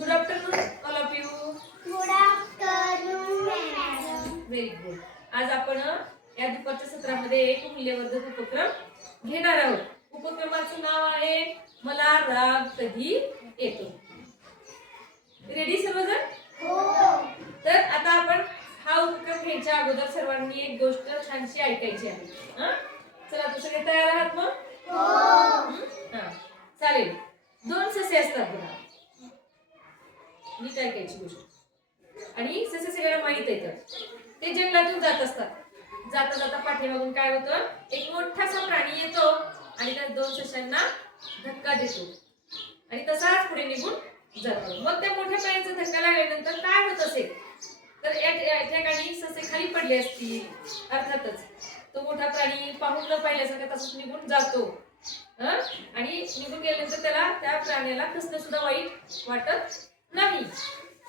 Good afternoon, all of you. Good afternoon, madam. Very good. आज आपण या दुपारच्या सत्रामध्ये एक मूल्यवर्धक उपक्रम घेणार आहोत. उपक्रमाचं नाव आहे मला राग कधी येतो. रेडी सर्वजण? हो. तर आता आपण हा उपक्रम घ्यायच्या अगोदर सर्वांनी एक गोष्ट छानशी ऐकायची आहे. चला आता सगळे तयार आहात मग? हो. चालेल. दोन ससे असतात बघा. नीट ऐकायची गोष्ट. आणि ससे सगळ्यांना माहित आहे ते जंगलातून जात असतात. जाता जाता पाठीमागून काय होतं, एक मोठासा प्राणी येतो आणि त्या दोन सशांना धक्का देतो आणि तसाच पुढे निघून जातो. मग त्या मोठ्या प्राण्याचा धक्का लागल्यानंतर काय होत असेल तर या ठिकाणी ससे खाली पडले असतील. अर्थातच तो मोठा प्राणी पाहून न पाहिल्यासारखा तसंच निघून जातो. आणि निघून गेल्यानंतर त्याला त्या प्राण्याला कसलं सुद्धा वाईट वाटत नाही.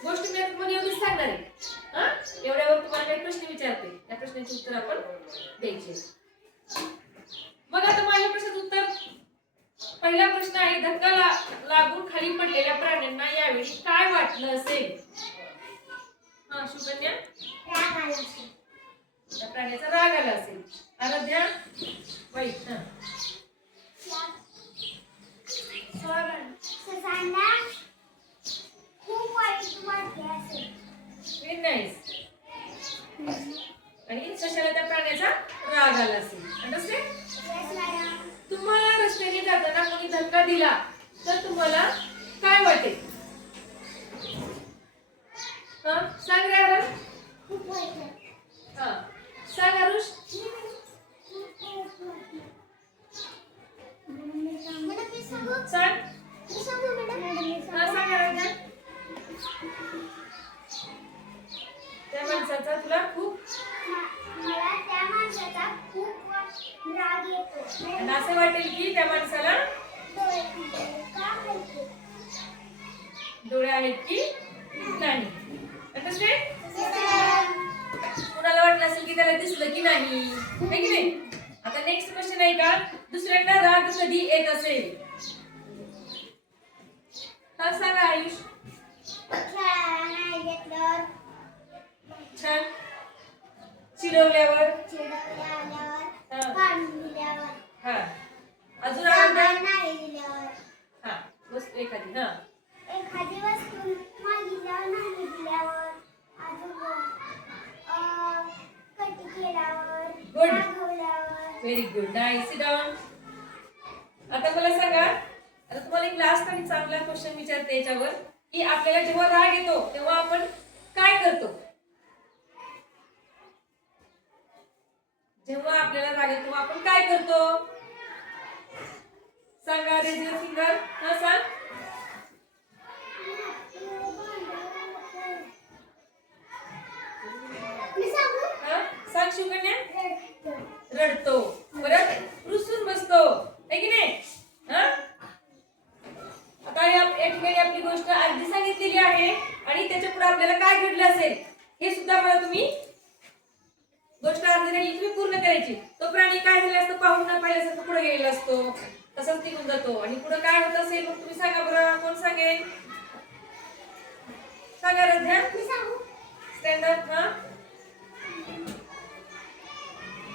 गोष्ट मी तुम्हाला एवढीच सांगणार आहे. एवढ्यावर तुम्हाला काही प्रश्न विचारते, त्या प्रश्नाचे उत्तर आपण द्यायचे. मग आता माझ्या प्रश्नाचं उत्तर, पहिला प्रश्न आहे, धक्का लागून खाली पडलेल्या प्राण्यांना यावेळी काय वाटलं असेल? सुकन्या? राग आला असेल. त्या प्राण्याचा राग आला असेल. आराध्या? वाईट. ससांना खूप वाईट वाटले असेल. Very nice. आणि सशाला त्या प्राण्याचा राग आला असेल. अंडरस्टँड? Yes, madam. तुम्हाला रस्त्याने जाताना कोणी धक्का दिला तर तुम्हाला काय वाटेल? सांग रे आरुष. खूप वाईट वाटलं. सांग आरुष. मॅडम मी सांगू? सांग. मी सांगू मॅडम? मी सांगू? सांग आराध्या. त्या माणसाचा तुला खूप मला त्या माणसाचा खूप राग येतो. आणि असं वाटेल की त्या माणसाला डोळे का खायचे? डोळे आहेत की नाही. अंडरस्टँड? कुणाला वाटलं असेल की त्याला दिसलं की नाही, है की नाही? आता नेक्स्ट क्वेश्चन आहे का, दुसऱ्यांना राग कधी येत असेल? सांगा आयुष. खेळायला नाही घेतल्यावर, छान. चिडवल्यावर, चिडवल्यावर, हा. काढून दिल्यावर, अजून आराध्या. नाही दिल्यावर, वस्तू एखादी. एखादी वस्तू मागितल्यावर नाही दिल्यावर, अजून कटी केल्यावर, Good. रागवल्यावर. Very good. Nice. Sit down. आता मला सांगा, आता तुम्हाला एक लास्ट आणि चांगला क्वेश्चन विचारते याच्यावर, की आपल्याला जेव्हा राग येतो तेव्हा आपण काय करतो? जेव्हा आपल्याला राग येतो आपण काय करतो? सांगा. Raise your finger. सांग. मी सांगू? सांग शिवकन्या. रडतो. परत रुसून बसतो, है की नाही? आता या ठिकाणी आपली गोष्ट अगदी सांगितलेली आहे आणि त्याच्या पुढे आपल्याला काय घडलं असेल हे सुद्धा मला तुम्ही गोष्ट अर्धी राहिली तुम्ही पूर्ण करायची. तो प्राणी काय झाला असतो, पाहून न पाहिल्यासारखं पुढे गेलेला असतो, तसाच निघून जातो. आणि पुढे काय होत असेल मग तुम्ही सांगा बरं. कोण सांगेल? सांगा आराध्या. मी सांगू? Stand up.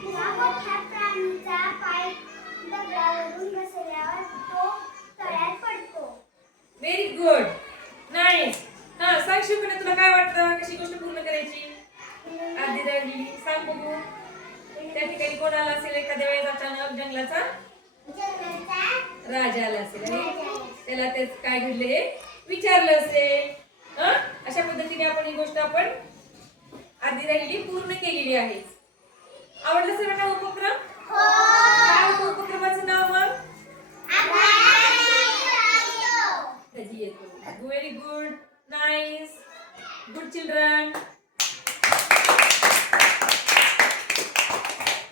या मोठ्या प्राणीचा पाय दगडावरून घसरल्यावर तो तळ्यात पडतो. Very good. नाईस. सांग शिवकन्या, तुला काय वाटतं, कशी गोष्ट पूर्ण करायची? आधी राहिली. सांग बघू. त्या ठिकाणी कोण आला असेल एखाद्या वेळेस अचानक जंगलाचा राजा आला असेल आणि त्याला तेच काय घडले हे विचारलं असेल. अशा पद्धतीने आपण ही गोष्ट आपण अर्धी राहिलेली पूर्ण केलेली आहे. आवडलं सर्वांना उपक्रम? काय होतं उपक्रमाचं नाव मग? कधी येतो. Very good. Nice. Good children.